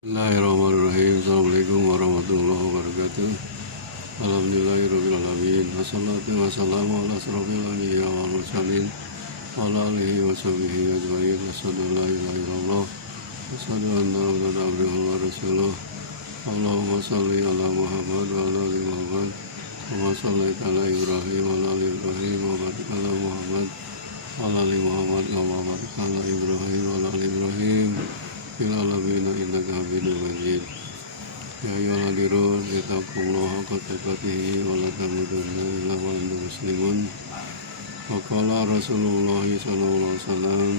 Bismillahirrahmanirrahim. Assalamualaikum warahmatullahi wabarakatuh. Alhamdulillahirrahmanirrahim. Wassalatu wassalamu ala asrofil anbiya wal mursalin wa ala alihi wa sahbihi ajma'in. Asyhadu an la ilaha illallah wa asyhadu anna Muhammadan abduhu wa rasuluh. Allahumma shalli ala Muhammad wa ala ali Muhammad kama shallaita ala Ibrahim wa ala ali Ibrahim wa barik ala Muhammad wa ala ali Muhammad kama barakta ala Ibrahim wa ala ali Ibrahim fil alamin innaka Hamidum Majid. Ya ayyuhalladzina ittaqullaha haqqa tuqatih wa la tamutunna illa wa antum muslimun. Wa qala Rasulullah sallallahu alaihi wasallam,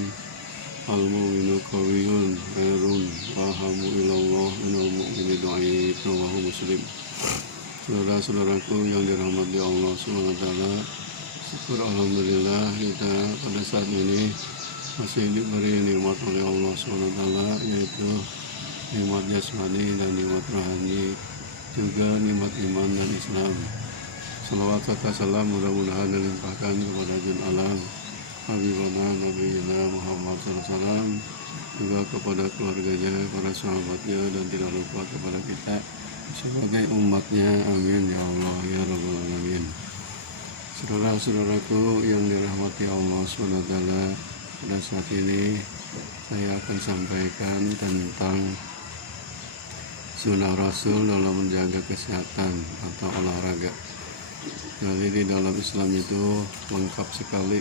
al-mu'minu qawiyyun khairun wa ahabbu ilallah minal mu'mini dha'if. Rawahu Muslim. Saudara-saudaraku yang dirahmati Allah Subhanahu wa taala, syukur alhamdulillah kita pada saat ini masih diberi nikmat oleh Allah SWT, yaitu nikmat jasmani dan nikmat rohani, juga nikmat iman dan Islam. Salawat serta salam mudah-mudahan dilimpahkan kepada jin alam Habibana Nabiyina Muhammad SAW, juga kepada keluarganya, para sahabatnya, dan tidak lupa kepada kita sebagai umatnya. Amin ya Allah ya Rabbal Alamin. Saudara-saudaraku yang dirahmati Allah SWT, pada saat ini saya akan sampaikan tentang sunnah Rasul dalam menjaga kesehatan atau olahraga. Jadi di dalam Islam itu lengkap sekali,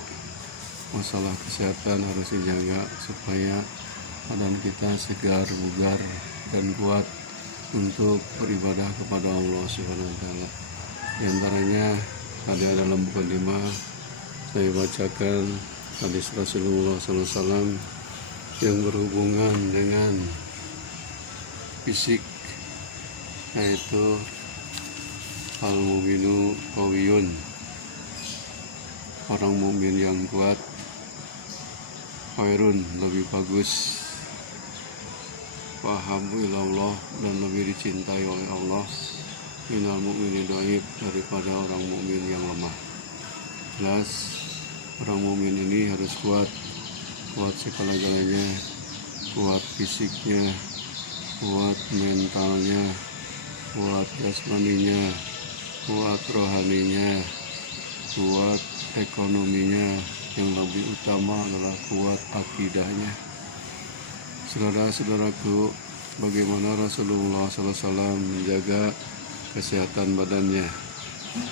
masalah kesehatan harus dijaga supaya badan kita segar, bugar, dan kuat untuk beribadah kepada Allah Subhanahu wa taala. Di antaranya ada dalam mukadimah saya bacakan hadis Rasulullah SAW yang berhubungan dengan fisik, yaitu al-mu'minu qawiyyun, orang mukmin yang kuat, khairun, lebih bagus, wa ahabbu ilallah, dan lebih dicintai oleh Allah, minal mu'mini dhaif, daripada orang mukmin yang lemah. Jelas orang mukmin ini harus kuat segala-galanya, kuat fisiknya, kuat mentalnya, kuat jasmaninya, kuat rohaninya, kuat ekonominya, yang lebih utama adalah kuat akidahnya. Saudara-saudaraku, bagaimana Rasulullah SAW menjaga kesehatan badannya?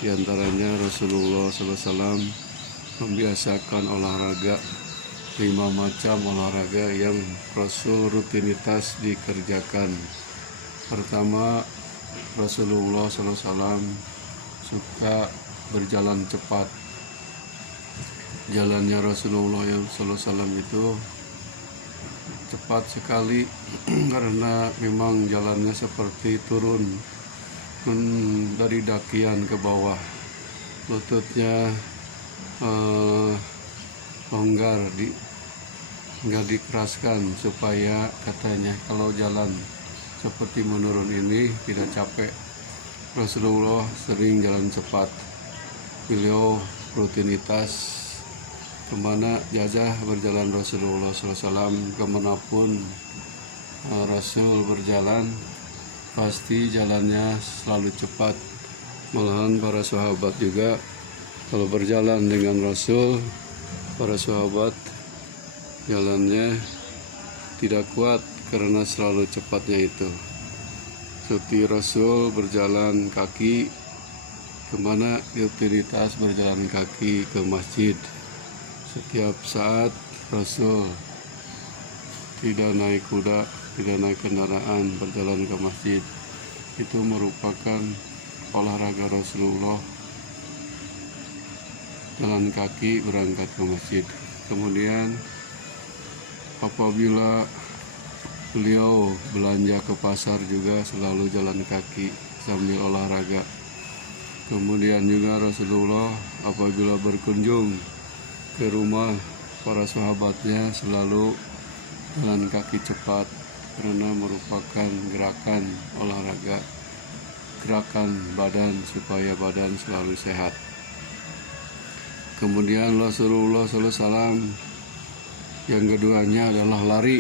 Di antaranya Rasulullah SAW membiasakan olahraga, 5 macam olahraga yang Rasul rutinitas dikerjakan. Pertama, Rasulullah SAW suka berjalan cepat. Jalannya Rasulullah SAW itu cepat sekali karena memang jalannya seperti turun dari dakian ke bawah. Lututnya longgar, nggak dikeraskan, supaya katanya kalau jalan seperti menurun ini tidak capek. Rasulullah sering jalan cepat. Beliau rutinitas kemana jazah berjalan Rasulullah SAW, kemanapun Rasul berjalan pasti jalannya selalu cepat. Malahan para sahabat juga kalau berjalan dengan Rasul, para sahabat jalannya tidak kuat karena selalu cepatnya itu. Seperti Rasul berjalan kaki kemana, rutinitas berjalan kaki ke masjid. Setiap saat Rasul tidak naik kuda, tidak naik kendaraan, berjalan ke masjid. Itu merupakan olahraga Rasulullah, jalan kaki berangkat ke masjid. Kemudian apabila beliau belanja ke pasar juga selalu jalan kaki sambil olahraga. Kemudian juga Rasulullah apabila berkunjung ke rumah para sahabatnya selalu jalan kaki cepat, karena merupakan gerakan olahraga, gerakan badan supaya badan selalu sehat. Kemudian Rasulullah SAW yang keduanya adalah lari.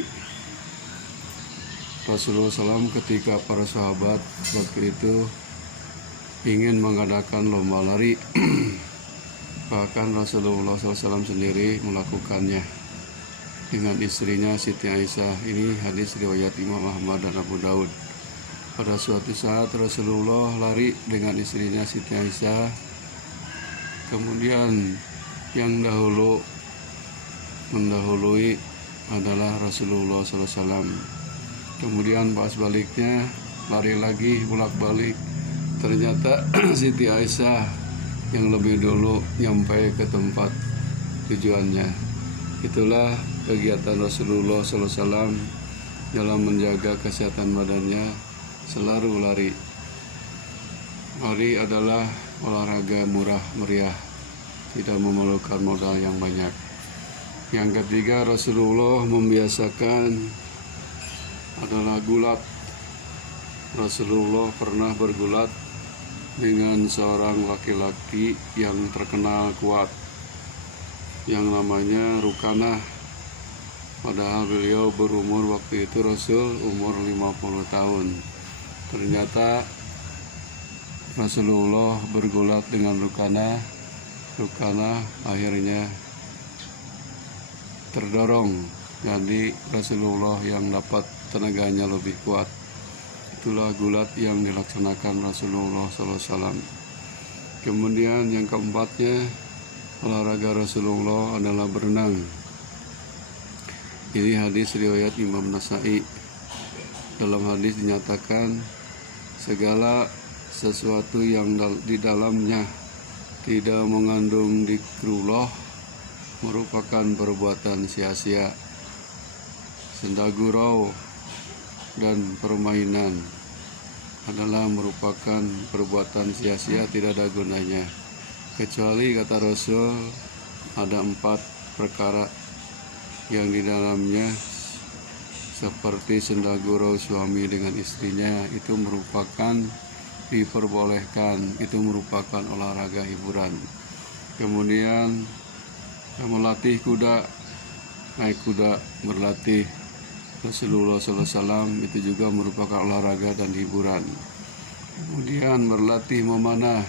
Rasulullah SAW ketika para sahabat waktu itu ingin mengadakan lomba lari. Bahkan Rasulullah SAW sendiri melakukannya dengan istrinya Siti Aisyah. Ini hadis riwayat Imam Ahmad dan Abu Daud. Pada suatu saat Rasulullah lari dengan istrinya Siti Aisyah. Kemudian yang mendahului adalah Rasulullah SAW. Kemudian pas baliknya lari lagi bolak-balik. Ternyata Siti Aisyah yang lebih dulu nyampe ke tempat tujuannya. Itulah kegiatan Rasulullah SAW dalam menjaga kesehatan badannya, selalu lari. Lari adalah olahraga murah meriah, tidak memerlukan modal yang banyak. Yang ketiga, Rasulullah membiasakan adalah gulat. Rasulullah pernah bergulat dengan seorang laki-laki yang terkenal kuat, yang namanya Rukanah. Padahal beliau berumur waktu itu Rasul umur 50 tahun. Ternyata Rasulullah bergulat dengan Rukanah. Rukanah akhirnya terdorong, jadi Rasulullah yang dapat tenaganya lebih kuat. Itulah gulat yang dilaksanakan Rasulullah SAW. Kemudian yang keempatnya, olahraga Rasulullah adalah berenang. Ini hadis riwayat Imam Nasai. Dalam hadis dinyatakan segala sesuatu yang di dalamnya tidak mengandung zikrullah merupakan perbuatan sia-sia. Sendagurau dan permainan adalah merupakan perbuatan sia-sia, tidak ada gunanya. Kecuali kata Rasul ada 4 perkara yang di dalamnya seperti sendagurau suami dengan istrinya, itu merupakan diperbolehkan, itu merupakan olahraga hiburan. Kemudian melatih kuda, naik kuda, berlatih Rasulullah SAW itu juga merupakan olahraga dan hiburan. Kemudian berlatih memanah.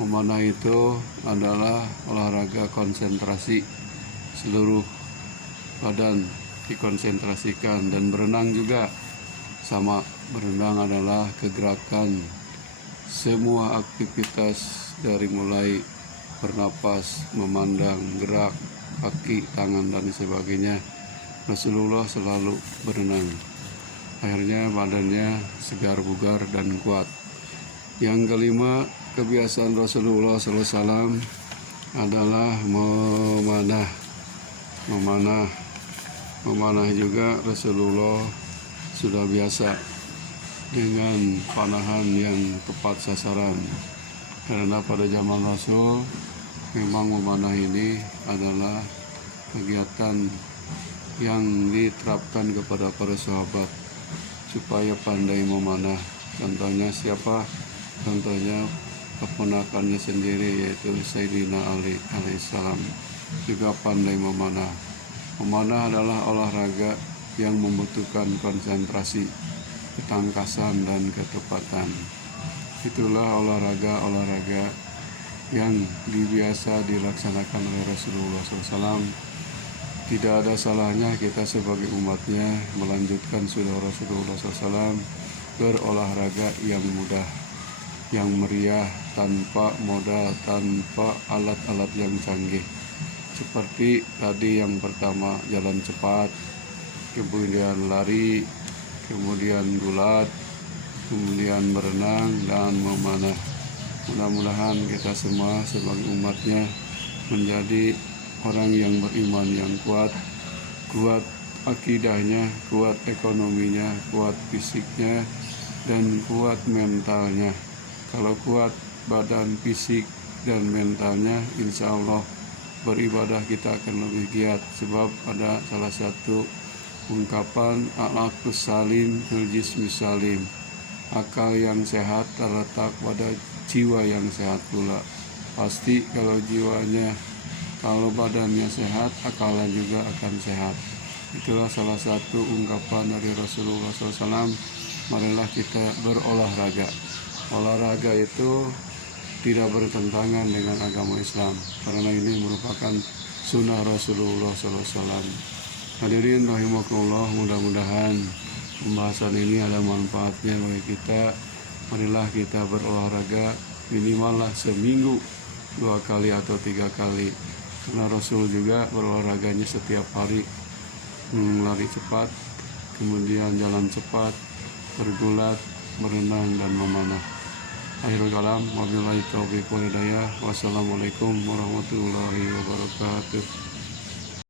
Memanah itu adalah olahraga konsentrasi, seluruh badan dikonsentrasikan. Dan berenang juga sama, berenang adalah kegerakan semua aktivitas dari mulai bernapas, memandang, gerak, kaki, tangan, dan sebagainya. Rasulullah selalu berenang. Akhirnya badannya segar, bugar, dan kuat. Yang kelima, kebiasaan Rasulullah SAW adalah memanah. Memanah juga Rasulullah sudah biasa dengan panahan yang tepat sasaran. Karena pada zaman Rasul memang memanah ini adalah kegiatan yang diterapkan kepada para sahabat supaya pandai memanah. Contohnya siapa? Contohnya keponakannya sendiri, yaitu Sayyidina Ali alaihissalam, juga pandai memanah. Memanah adalah olahraga yang membutuhkan konsentrasi, ketangkasan, dan ketepatan. Itulah olahraga yang biasa dilaksanakan oleh Rasulullah SAW. Tidak ada salahnya kita sebagai umatnya melanjutkan sunnah Rasulullah SAW, berolahraga yang mudah, yang meriah, tanpa modal, tanpa alat-alat yang canggih. Seperti tadi yang pertama, jalan cepat, kemudian lari, kemudian gulat, kemudian berenang, dan memanah. Mudah-mudahan kita semua sebagai umatnya menjadi orang yang beriman yang kuat akidahnya, kuat ekonominya, kuat fisiknya, dan kuat mentalnya. Kalau kuat badan, fisik, dan mentalnya, insya Allah beribadah kita akan lebih giat. Sebab ada salah satu ungkapan, al-aqlus salim fil jismi salim, akal yang sehat terletak pada jiwa yang sehat pula. Pasti kalau jiwanya, kalau badannya sehat, akalnya juga akan sehat. Itulah salah satu ungkapan dari Rasulullah SAW, marilah kita berolahraga. Olahraga itu tidak bertentangan dengan agama Islam, karena ini merupakan sunnah Rasulullah SAW. Hadirin rahimakumullah, mudah-mudahan pembahasan ini ada manfaatnya bagi kita. Marilah kita berolahraga minimal seminggu 2 kali atau 3 kali, karena Rasul juga berolahraganya setiap hari, lari cepat, kemudian jalan cepat, bergulat, berenang, dan memanah. Akhirul kalam, wabillahi taufiq wal hidayah. Wassalamualaikum warahmatullahi wabarakatuh.